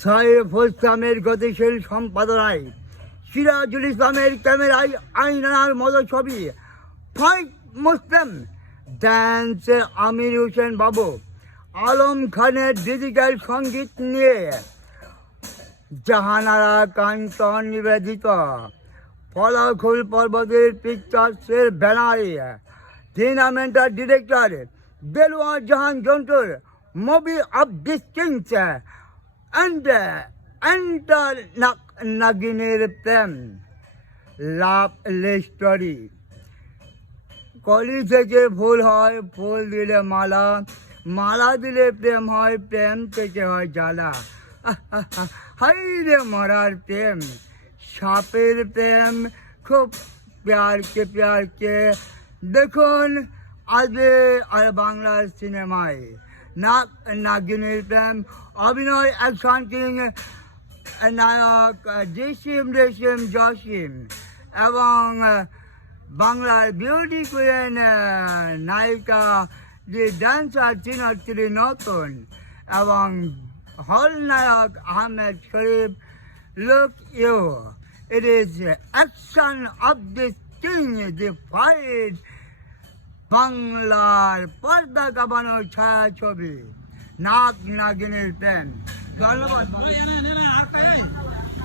সাইফুল ইসলামের গতিশীল সম্পাদনায় সিরাজুল ইসলামের ক্যামেরায় আইনার মতো ছবি ফাইট মুসলিম ড্যান্সে আমির হোসেন বাবু আলম খানের ডিজিটাল সঙ্গীত নিয়ে জাহানারা কাঞ্চন নিবেদিত ফলাফল পর্বতের পিকচার্সের ব্যানারে টুর্নামেন্টের ডিরেক্টর দেলোয়ার জাহান জন্টুর মুভি অফ ডিস্টিংস এন্টার নাগিনের প্রেম লাভ স্টোরি। কলি থেকে ফুল হয়, ফুল দিলে মালা, মালা দিলে প্রেম হয়, প্রেম থেকে হয় জ্বালা। হাই রে মরার প্রেম, সাপের প্রেম খুব প্যারকে দেখুন আজকে আর বাংলার সিনেমায়। নাগিনীর প্রেম অভিনয় অ্যাকশন কিং নায়ক রেশম জসিম এবং বাংলার বিউটি কুইন নায়িকা যে ডান্সার চিনাত্রী নতুন এবং হল নায়ক আহমেদ শরীফ। Look you, it is action of this king, the fight. বাংলার পর্দা কাঁপানো ছায়াছবি নাগ নাগিনীর প্রেম। ধন্যবাদ।